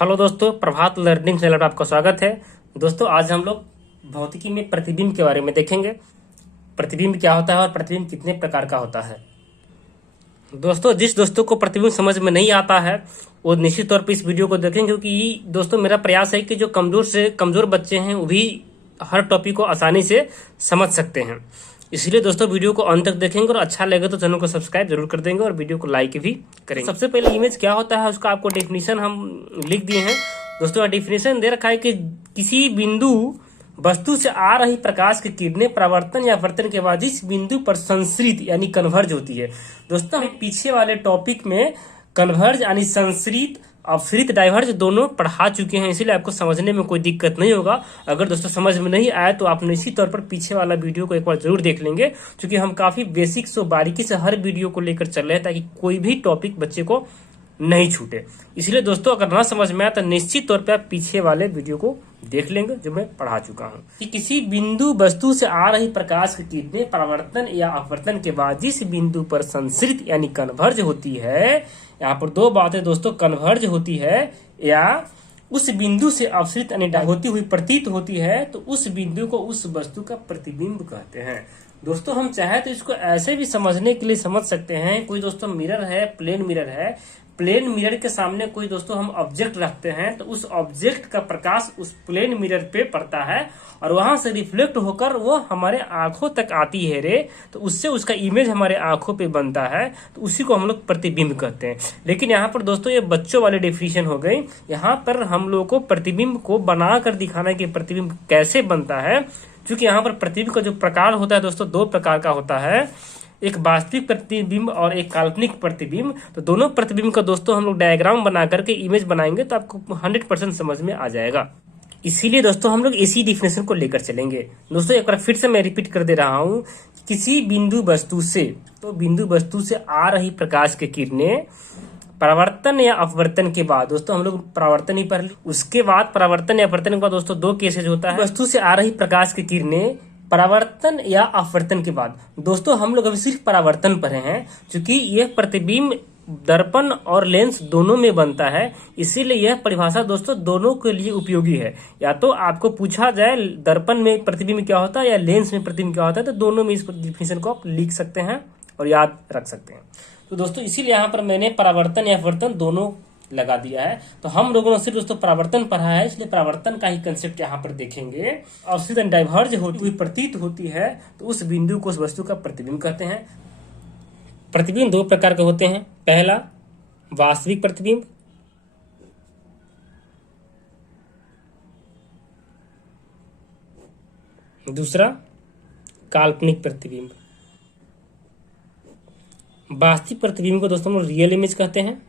Hello दोस्तों, प्रभात learning channel पर आपका स्वागत है। दोस्तों, आज हम लोग भौतिकी में प्रतिबिंब के बारे में देखेंगे। प्रतिबिंब क्या होता है और प्रतिबिंब कितने प्रकार का होता है। दोस्तों, जिस दोस्तों को प्रतिबिंब समझ में नहीं आता है वो निश्चित तौर पर इस वीडियो को देखें, क्योंकि दोस्तों मेरा प्रयास है कि जो कमजोर से कमजोर बच्चे हैं वो भी हर टॉपिक को आसानी से समझ सकते हैं। इसलिए दोस्तों वीडियो को अंत तक देखेंगे और अच्छा लगे तो चैनल को सब्सक्राइब जरूर कर देंगे और वीडियो को लाइक भी करेंगे। सबसे पहले इमेज क्या होता है उसका आपको डेफिनेशन हम लिख दिए हैं। दोस्तों डेफिनेशन दे रखा है कि किसी बिंदु वस्तु से आ रही प्रकाश की किरणें परावर्तन या अपवर्तन के बाद इस बिंदु पर संश्रित यानी कन्वर्ज होती है। दोस्तों हम पीछे वाले टॉपिक में कन्वर्ज यानी संश्रित अपसरित डाइवर्ज दोनों पढ़ा चुके हैं, इसीलिए आपको समझने में कोई दिक्कत नहीं होगा। अगर दोस्तों समझ में नहीं आया तो आप निश्चित तौर पर पीछे वाला वीडियो को एक बार जरूर देख लेंगे, क्योंकि हम काफी बेसिक से बारीकी से हर वीडियो को लेकर चल रहे हैं ताकि कोई भी टॉपिक बच्चे को नहीं छूटे। इसलिए दोस्तों अगर ना समझ में आया तो निश्चित तौर पर आप पीछे वाले वीडियो को देख लेंगे जो मैं पढ़ा चुका हूँ। कि किसी बिंदु वस्तु से आ रही प्रकाश की किरणें परावर्तन या अपवर्तन के बाद जिस बिंदु पर संश्रित यानी कन्वर्ज होती है, यहाँ पर दो बातें दोस्तों, कन्वर्ज होती है या उस बिंदु से अपसरित यानी होती हुई प्रतीत होती है, तो उस बिंदु को उस वस्तु का प्रतिबिंब कहते हैं। दोस्तों हम चाहे तो इसको ऐसे भी समझने के लिए समझ सकते हैं। कोई दोस्तों मिरर है, प्लेन मिरर है, प्लेन मिरर के सामने कोई दोस्तों हम ऑब्जेक्ट रखते हैं तो उस ऑब्जेक्ट का प्रकाश उस प्लेन मिरर पे पड़ता है और वहां से रिफ्लेक्ट होकर वो हमारे आंखों तक आती है रे, तो उससे उसका इमेज हमारे आंखों पे बनता है, तो उसी को हम लोग प्रतिबिंब कहते हैं। लेकिन यहाँ पर दोस्तों ये बच्चों वाली डेफिनेशन हो गई। यहाँ पर हम लोग को प्रतिबिंब को बना कर दिखाना कि प्रतिबिंब कैसे बनता है, क्योंकि यहाँ पर प्रतिबिंब का जो प्रकार होता है दोस्तों दो प्रकार का होता है, एक वास्तविक प्रतिबिंब और एक काल्पनिक प्रतिबिंब। तो दोनों प्रतिबिंब का दोस्तों हम लोग डायग्राम बना करके इमेज बनाएंगे तो आपको 100% समझ में आ जाएगा। इसीलिए दोस्तों हम लोग इसी डिफिनेशन को लेकर चलेंगे। दोस्तों एक बार फिर से मैं रिपीट कर दे रहा हूँ, किसी बिंदु वस्तु से, तो बिंदु वस्तु से आ रही प्रकाश की किरणें परावर्तन या अपवर्तन के बाद, दोस्तों हम लोग परावर्तन ही पढ़ ली, उसके बाद परावर्तन या अपवर्तन के बाद दोस्तों दो केसेज होता है। वस्तु से आ रही प्रकाश की किरणें परावर्तन या अपवर्तन के बाद, दोस्तों हम लोग अभी सिर्फ परावर्तन पढ़े हैं, क्योंकि यह प्रतिबिंब दर्पण और लेंस दोनों में बनता है, इसीलिए यह परिभाषा दोस्तों दोनों के लिए उपयोगी है। या तो आपको पूछा जाए दर्पण में प्रतिबिंब क्या होता है या लेंस में प्रतिबिंब क्या होता है, तो दोनों में इस डिफिनेशन को आप लिख सकते हैं और याद रख सकते हैं। तो दोस्तों इसीलिए यहाँ पर मैंने परावर्तन या अपवर्तन दोनों लगा दिया है। तो हम लोगों ने सिर्फ दोस्तों परावर्तन पढ़ा है, इसलिए परावर्तन का ही कंसेप्ट यहाँ पर देखेंगे। और डाइवर्ज होती हुई प्रतीत होती है तो उस बिंदु को उस वस्तु का प्रतिबिंब कहते हैं। प्रतिबिंब दो प्रकार के होते हैं, पहला वास्तविक प्रतिबिंब, दूसरा काल्पनिक प्रतिबिंब। वास्तविक प्रतिबिंब को दोस्तों हम रियल इमेज कहते हैं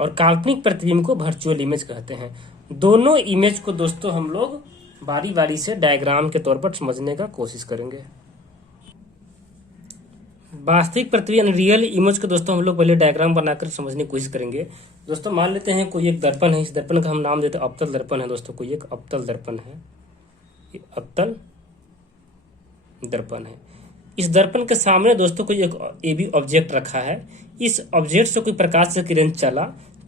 और काल्पनिक प्रतिबिंब को वर्चुअल इमेज कहते हैं। दोनों इमेज को दोस्तों हम लोग बारी बारी से डायग्राम के तौर पर समझने का कोशिश करेंगे। वास्तविक प्रतिबिंब यानी रियल इमेज को दोस्तों हम लोग पहले डायग्राम बनाकर समझने की कोशिश करेंगे। दोस्तों मान लेते हैं कोई एक दर्पण है, इस दर्पण का हम नाम देते हैं अवतल दर्पण है। दोस्तों कोई एक अवतल दर्पण है, ये अवतल दर्पण है। इस दर्पण के सामने दोस्तों कोई एक ए बी ऑब्जेक्ट रखा है। इस ऑब्जेक्ट से कोई प्रकाश से किरण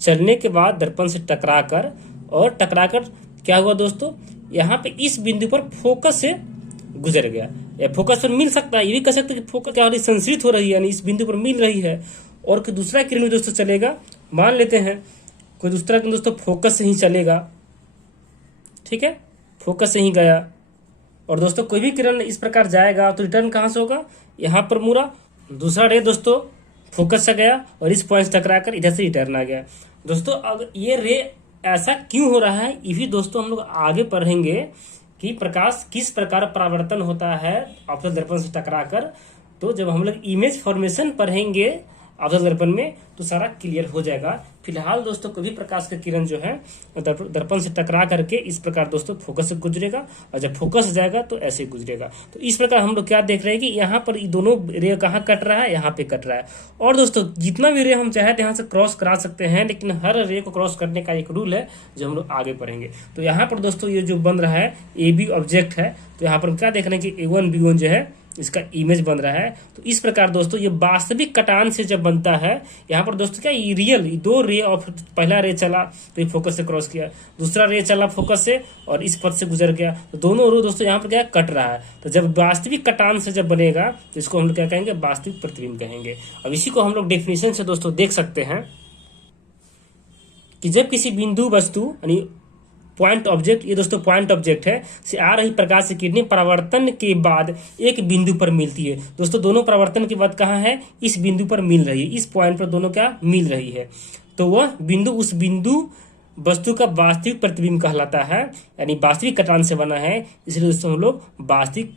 चलने के बाद दर्पण से टकराकर क्या हुआ दोस्तों, यहाँ पे इस बिंदु पर फोकस से गुजर गया। या फोकस पर मिल सकता है, ये भी कह सकते हैं कि फोकस क्या हो रही है, संश्रित हो रही है, यानी इस बिंदु पर मिल रही है। और कोई दूसरा किरण भी दोस्तों चलेगा, मान लेते हैं कोई दूसरा किरण दोस्तों फोकस से ही चलेगा, ठीक है, फोकस से ही गया। और दोस्तों कोई भी किरण इस प्रकार जाएगा तो रिटर्न कहाँ से होगा, यहाँ पर मुड़ा। दूसरा रे दोस्तों फोकस से गया और इस पॉइंट टकराकर इधर से रिटर्न आ गया। दोस्तों अगर ये रे ऐसा क्यों हो रहा है, ये भी दोस्तों हम लोग आगे पढ़ेंगे कि प्रकाश किस प्रकार परावर्तन होता है अवतल दर्पण से टकराकर। तो जब हम लोग इमेज फॉर्मेशन पढ़ेंगे अवतल दर्पण में तो सारा क्लियर हो जाएगा। फिलहाल दोस्तों कभी प्रकाश का किरण जो है दर्पण से टकरा करके इस प्रकार दोस्तों फोकस से गुजरेगा और जब फोकस जाएगा तो ऐसे गुजरेगा। तो इस प्रकार हम लोग क्या देख रहे हैं कि यहाँ पर दोनों रे कहाँ कट रहा है, यहाँ पे कट रहा है। और दोस्तों जितना भी रे हम चाहे तो यहाँ से क्रॉस करा सकते हैं, लेकिन हर रे को क्रॉस करने का एक रूल है जो हम लोग आगे पढ़ेंगे। तो यहाँ पर दोस्तों ये जो बन रहा है ए बी ऑब्जेक्ट है, तो यहाँ पर क्या देख रहे हैं कि A1 B1 जो है इसका इमेज बन रहा है। तो इस प्रकार दोस्तों ये वास्तविक कटान से जब बनता है, यहाँ पर दोस्तों क्या ये रियल दो रे ऑफ, पहला रे चला तो ये फोकस से क्रॉस किया, दूसरा रे चला फोकस से और इस पथ से गुजर गया, तो दोनों रो दोस्तों यहाँ पर क्या कट रहा है। तो जब वास्तविक कटान से जब बनेगा तो इसको हम लोग क्या कहेंगे, वास्तविक प्रतिबिंब कहेंगे। अब इसी को हम लोग डेफिनेशन से दोस्तों देख सकते हैं कि जब किसी बिंदु वस्तु यानी पॉइंट ऑब्जेक्ट, ये दोस्तों पॉइंट ऑब्जेक्ट है, से आ रही प्रकाश की किरणें परावर्तन के बाद एक बिंदु पर मिलती है। दोस्तों दोनों परावर्तन के बाद कहाँ है, इस बिंदु पर मिल रही है, इस पॉइंट पर दोनों क्या मिल रही है, तो वह बिंदु उस बिंदु वस्तु का वास्तविक प्रतिबिंब कहलाता है, यानी वास्तविक कटान से बना है, इसलिए दोस्तों हम लोग वास्तविक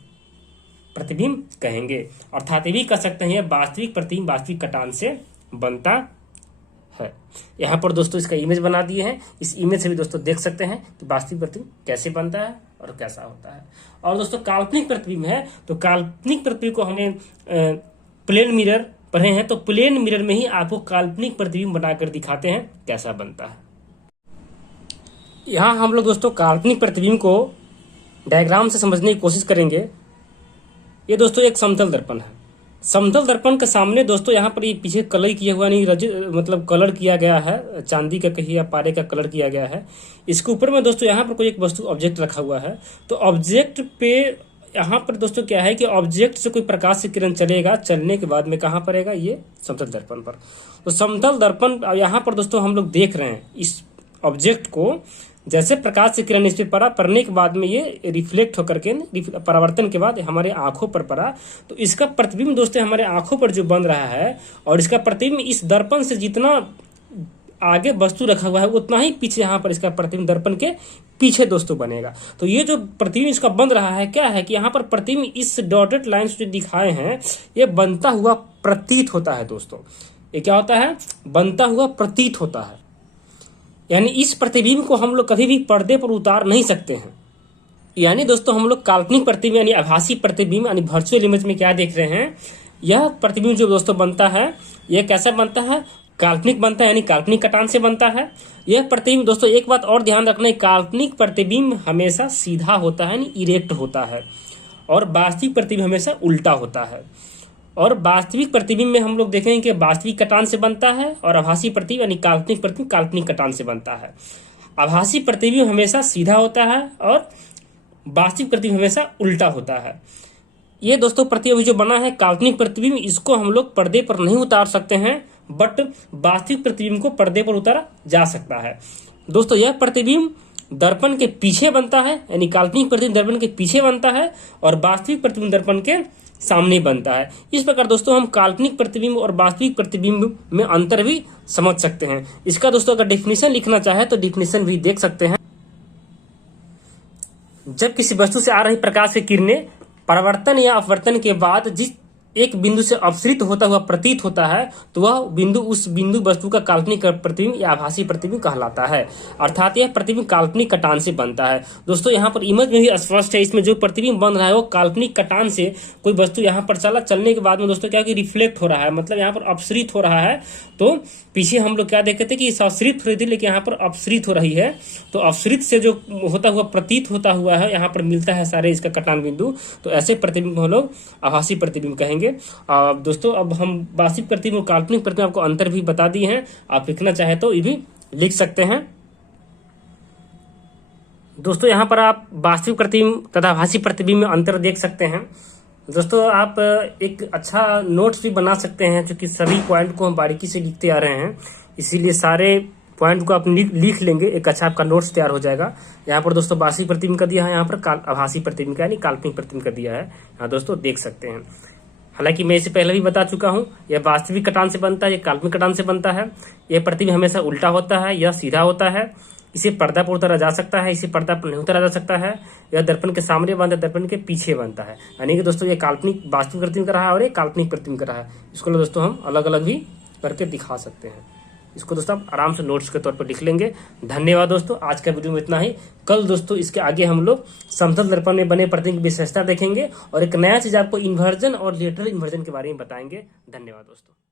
प्रतिबिंब कहेंगे। अर्थात ये भी कह सकते हैं वास्तविक प्रतिबिंब वास्तविक कटान से बनता है। यहाँ पर दोस्तों इसका इमेज बना दिए हैं, इस इमेज से भी दोस्तों देख सकते हैं कि वास्तविक प्रतिबिंब कैसे बनता है और कैसा होता है। और दोस्तों काल्पनिक प्रतिबिंब है, तो काल्पनिक प्रतिबिंब को हमने प्लेन मिरर पढ़े हैं, तो प्लेन मिरर में ही आपको काल्पनिक प्रतिबिंब बनाकर दिखाते हैं कैसा बनता है। यहाँ हम लोग दोस्तों काल्पनिक प्रतिबिंब को डायग्राम से समझने की कोशिश करेंगे। ये दोस्तों एक समतल दर्पण है, समतल दर्पण के सामने दोस्तों यहाँ पर ये पीछे कलर किया हुआ नहीं, मतलब कलर किया गया है, चांदी का कहिए या पारे का कलर किया गया है। इसके ऊपर में दोस्तों यहाँ पर कोई एक वस्तु ऑब्जेक्ट रखा हुआ है, तो ऑब्जेक्ट पे यहाँ पर दोस्तों क्या है कि ऑब्जेक्ट से कोई प्रकाश से किरण चलेगा, चलने के बाद में कहाँ पड़ेगा, ये समतल दर्पण पर। तो समतल दर्पण यहाँ पर दोस्तों हम लोग देख रहे हैं इस ऑब्जेक्ट को, जैसे प्रकाश से किरण इस पर पड़ा, पड़ने के बाद में ये रिफ्लेक्ट होकर के परावर्तन के बाद हमारे आंखों पर पड़ा, तो इसका प्रतिबिंब दोस्तों हमारे आंखों पर जो बन रहा है, और इसका प्रतिबिंब इस दर्पण से जितना आगे वस्तु रखा हुआ है उतना ही पीछे यहाँ पर इसका प्रतिबिंब दर्पण के पीछे दोस्तों बनेगा। तो ये जो प्रतिबिंब इसका बन रहा है क्या है कि यहाँ पर प्रतिबिंब इस डॉटेड लाइन जो दिखाए हैं ये बनता हुआ प्रतीत होता है दोस्तों। ये क्या होता है, बनता हुआ प्रतीत होता है, यानी इस प्रतिबिंब को हम लोग कभी भी पर्दे पर उतार नहीं सकते हैं। यानी दोस्तों हम लोग काल्पनिक प्रतिबिंब यानी आभासी प्रतिबिंब यानी वर्चुअल इमेज में क्या देख रहे हैं, यह प्रतिबिंब जो दोस्तों बनता है यह कैसा बनता है, काल्पनिक बनता है, यानी काल्पनिक कटान से बनता है। यह प्रतिबिंब दोस्तों एक बात और ध्यान रखना है, काल्पनिक प्रतिबिंब हमेशा सीधा होता है यानी इरेक्ट होता है, और वास्तविक प्रतिबिंब हमेशा उल्टा होता है। और वास्तविक प्रतिबिंब में हम लोग देखेंगे कि वास्तविक कटान से बनता है, और आभासी प्रतिबिंब यानी काल्पनिक प्रतिबिंब काल्पनिक कटान से बनता है। आभासी प्रतिबिंब हमेशा सीधा होता है और वास्तविक प्रतिबिंब हमेशा उल्टा होता है। ये दोस्तों प्रतिबिंब जो बना है काल्पनिक प्रतिबिंब, इसको हम लोग पर्दे पर नहीं उतार सकते हैं, बट वास्तविक प्रतिबिंब को पर्दे पर उतारा जा सकता है। दोस्तों यह प्रतिबिंब दर्पण के पीछे बनता है, यानी काल्पनिक प्रतिबिंब दर्पण के पीछे बनता है और वास्तविक प्रतिबिंब दर्पण के सामने बनता है। इस प्रकार दोस्तों हम काल्पनिक प्रतिबिंब और वास्तविक प्रतिबिंब में अंतर भी समझ सकते हैं। इसका दोस्तों अगर डेफिनेशन लिखना चाहे तो डेफिनेशन भी देख सकते हैं। जब किसी वस्तु से आ रही प्रकाश की किरणें परावर्तन या अपवर्तन के बाद जिस एक बिंदु से अपसृत होता हुआ प्रतीत होता है, तो वह बिंदु उस बिंदु वस्तु का काल्पनिक प्रतिबिंब या आभासी प्रतिबिंब कहलाता है। अर्थात यह प्रतिबिंब काल्पनिक कटान से बनता है। दोस्तों यहाँ पर इमेज में भी स्पष्ट है, इसमें जो प्रतिबिंब बन रहा है वो काल्पनिक कटान से, कोई वस्तु यहाँ पर चला, चलने के बाद में दोस्तों क्या रिफ्लेक्ट हो रहा है, मतलब यहाँ पर अपसृत हो रहा है। तो पीछे हम लोग क्या देखते थे कि अपसृत हो रही थी, लेकिन यहाँ पर अपसृत हो रही है, तो अपसृत से जो होता हुआ प्रतीत होता हुआ है यहाँ पर मिलता है सारे इसका कटान बिंदु, तो ऐसे प्रतिबिंब को हम लोग आभासी प्रतिबिंब कहेंगे। दोस्तों अब हम वास्तविक प्रतिबिंब और काल्पनिक प्रतिबिंब आपको अंतर भी बता दिए हैं, आप लिखना चाहे तो ये भी लिख सकते हैं। दोस्तों यहाँ पर आप वास्तविक प्रतिबिंब तथा आभासी प्रतिबिंब में अंतर देख सकते हैं। दोस्तों आप एक अच्छा नोट्स भी बना सकते हैं, क्योंकि सभी पॉइंट को हम बारीकी से लिखते आ रहे हैं, इसीलिए सारे पॉइंट को आप लिख लेंगे, एक अच्छा आपका नोट्स तैयार हो जाएगा। यहाँ पर दोस्तों वास्तविक प्रतिबिंब का दिया है, यहाँ पर आभासी प्रतिबिंब का यानी काल्पनिक प्रतिबिंब का दिया है, यहाँ दोस्तों देख सकते हैं। हालांकि मैं इसे पहले भी बता चुका हूँ, यह वास्तविक कटान से बनता है, यह काल्पनिक कटान से बनता है। यह प्रतिबिंब हमेशा उल्टा होता है, यह सीधा होता है, इसे पर्दा पर उतारा जा सकता है, इसे पर्दा पर नहीं उतारा जा सकता है। यह दर्पण के सामने बनता है, दर्पण के पीछे बनता है। यानी कि दोस्तों ये काल्पनिक वास्तविक प्रतिबिंब कर रहा है और ये काल्पनिक प्रतिबिंब कर रहा है। इसको दोस्तों हम अलग अलग भी करके दिखा सकते हैं। इसको दोस्तों आप आराम से नोट्स के तौर पर लिख लेंगे। धन्यवाद दोस्तों, आज का वीडियो में इतना ही। कल दोस्तों इसके आगे हम लोग समतल दर्पण में बने प्रतिबिंब की विशेषता देखेंगे और एक नया चीज आपको इन्वर्जन और लेटरल इन्वर्जन के बारे में बताएंगे। धन्यवाद दोस्तों।